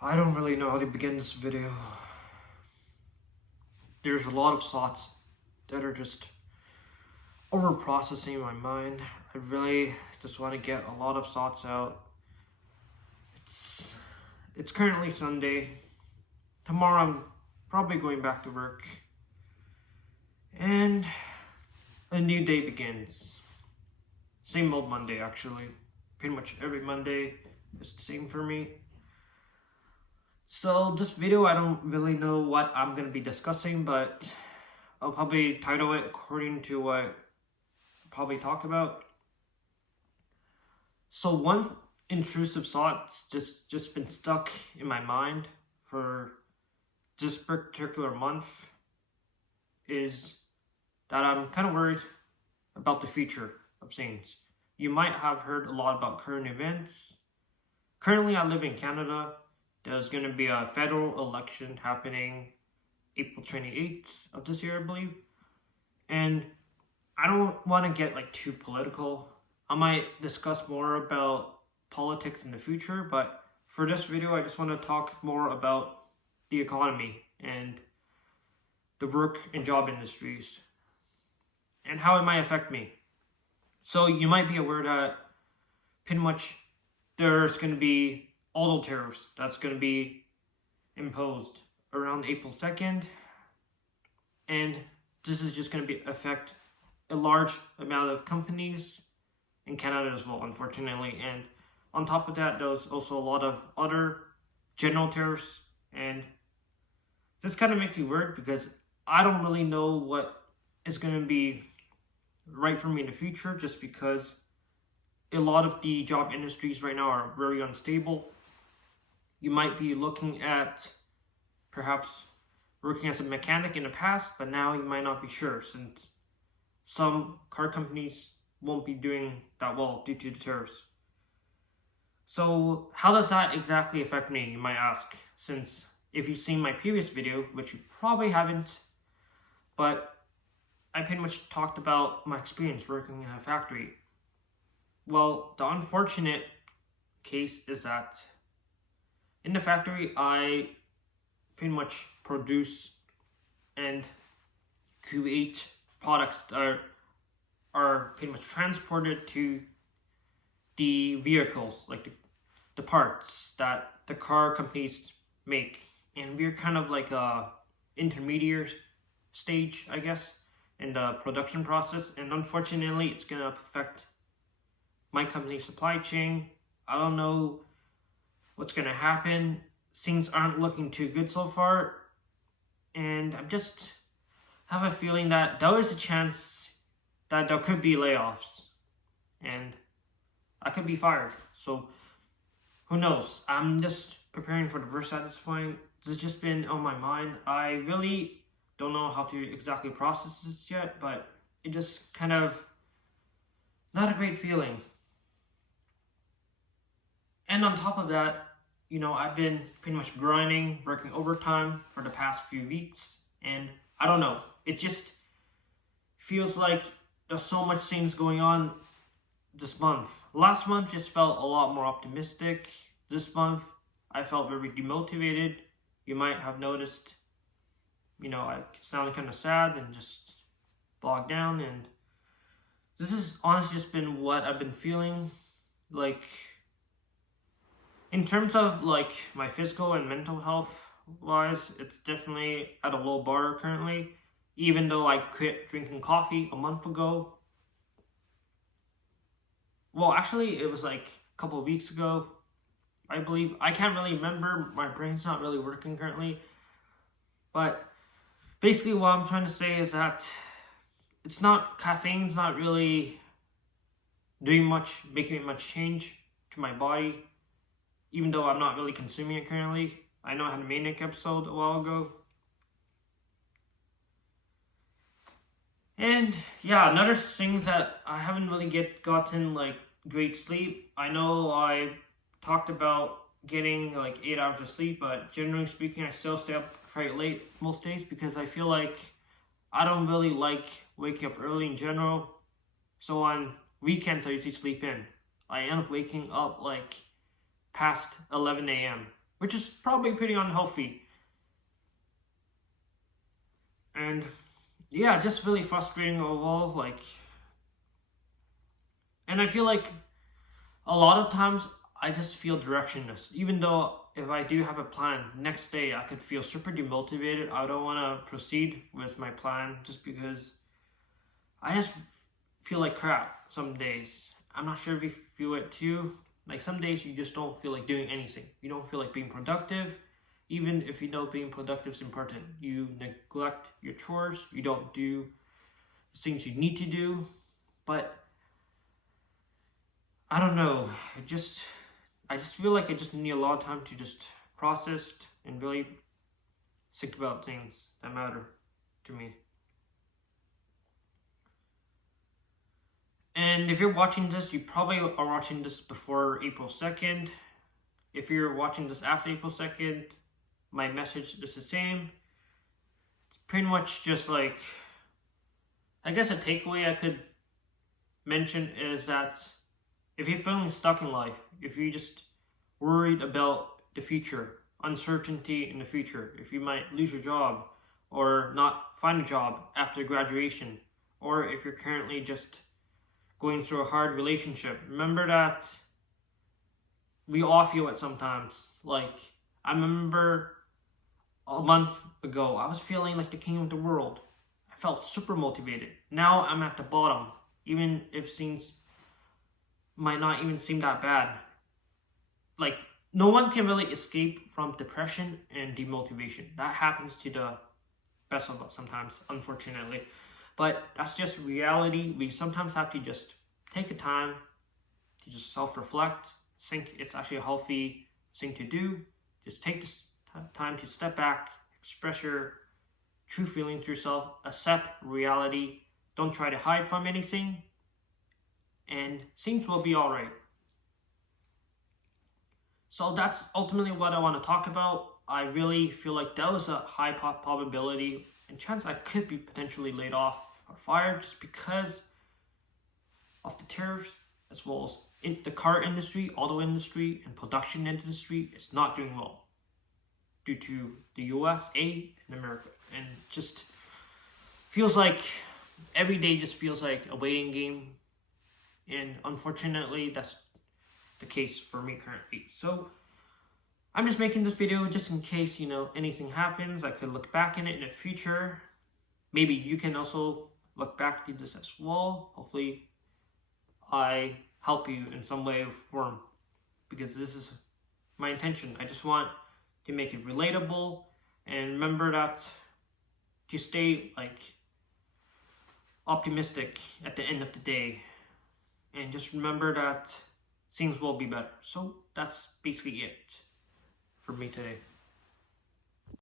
I don't really know how to begin this video. There's a lot of thoughts that are just over processing in my mind. I really just want to get a lot of thoughts out. It's currently Sunday. Tomorrow I'm probably going back to work. And a new day begins. Same old Monday actually. Pretty much every Monday is the same for me. So this video, I don't really know what I'm going to be discussing, but I'll probably title it according to what I'll probably talk about. So one intrusive thought's just been stuck in my mind for this particular month is that I'm kind of worried about the future of things. You might have heard a lot about current events. Currently, I live in Canada. There's going to be a federal election happening April 28th of this year, I believe. And I don't want to get too political. I might discuss more about politics in the future, but for this video, I just want to talk more about the economy and the work and job industries and how it might affect me. So you might be aware that pretty much there's going to be auto tariffs that's going to be imposed around April 2nd, and this is just going to affect a large amount of companies in Canada as well, unfortunately. And on top of that, there's also a lot of other general tariffs, and this kind of makes me worried because I don't really know what is going to be right for me in the future, just because a lot of the job industries right now are very unstable. You might be looking at perhaps working as a mechanic in the past, but now you might not be sure since some car companies won't be doing that well due to the tariffs. So how does that exactly affect me, you might ask, since if you've seen my previous video, which you probably haven't, but I pretty much talked about my experience working in a factory. Well, the unfortunate case is that in the factory, I pretty much produce and create products that are pretty much transported to the vehicles, like the parts that the car companies make. And we're kind of like a intermediate stage, I guess, in the production process. And unfortunately, it's going to affect my company's supply chain. I don't know what's going to happen. Things aren't looking too good so far. And I just have a feeling that there is a chance that there could be layoffs. And I could be fired. So who knows? I'm just preparing for the worst at this point. This has just been on my mind. I really don't know how to exactly process this yet, but it just kind of not a great feeling. And on top of that, I've been pretty much grinding, working overtime for the past few weeks, and I don't know, it just feels like there's so much things going on this month. Last month just felt a lot more optimistic. This month, I felt very demotivated. You might have noticed, I sounded kind of sad and just bogged down, and this has honestly just been what I've been feeling. In terms of my physical and mental health wise, it's definitely at a low bar currently, even though I quit drinking coffee a month ago. Well, actually, it was a couple of weeks ago, I believe. I can't really remember. My brain's not really working currently. But basically what I'm trying to say is that caffeine's not really doing much, making much change to my body, even though I'm not really consuming it currently. I know I had a Maniac episode a while ago. And yeah, another thing is that I haven't really gotten great sleep. I know I talked about getting 8 hours of sleep, but generally speaking, I still stay up quite late most days because I feel like I don't really like waking up early in general. So on weekends, I usually sleep in. I end up waking up past 11 a.m. which is probably pretty unhealthy. And yeah, just really frustrating overall. Like, and I feel like a lot of times I just feel directionless. Even though if I do have a plan, next day I could feel super demotivated. I don't want to proceed with my plan just because I just feel like crap some days. I'm not sure if you feel it too. Like some days you just don't feel like doing anything. You don't feel like being productive. Even if you know being productive is important, you neglect your chores. You don't do the things you need to do. But I don't know. I just feel like I just need a lot of time to just process and really think about things that matter to me. And if you're watching this, you probably are watching this before April 2nd. If you're watching this after April 2nd, my message is the same. It's pretty much just like, I guess a takeaway I could mention is that if you're feeling stuck in life, if you're just worried about the future, uncertainty in the future, if you might lose your job or not find a job after graduation, or if you're currently just going through a hard relationship, remember that we all feel it sometimes. Like, I remember a month ago, I was feeling like the king of the world. I felt super motivated. Now I'm at the bottom, even if things might not even seem that bad. Like, no one can really escape from depression and demotivation. That happens to the best of us sometimes, unfortunately. But that's just reality. We sometimes have to just take a time to just self-reflect. Think it's actually a healthy thing to do. Just take this time to step back, express your true feelings to yourself, accept reality. Don't try to hide from anything, and things will be all right. So that's ultimately what I want to talk about. I really feel like that was a high probability and chance I could be potentially laid off or fired just because of the tariffs, as well as in the car industry, auto industry, and production industry is not doing well due to the USA and America. And just feels like every day just feels like a waiting game. And unfortunately, that's the case for me currently. So I'm just making this video just in case, anything happens. I could look back in it in the future. Maybe you can also look back to this as well. Hopefully I help you in some way or form, because this is my intention. I just want to make it relatable, and remember that to stay optimistic at the end of the day, and just remember that things will be better. So that's basically it for me today.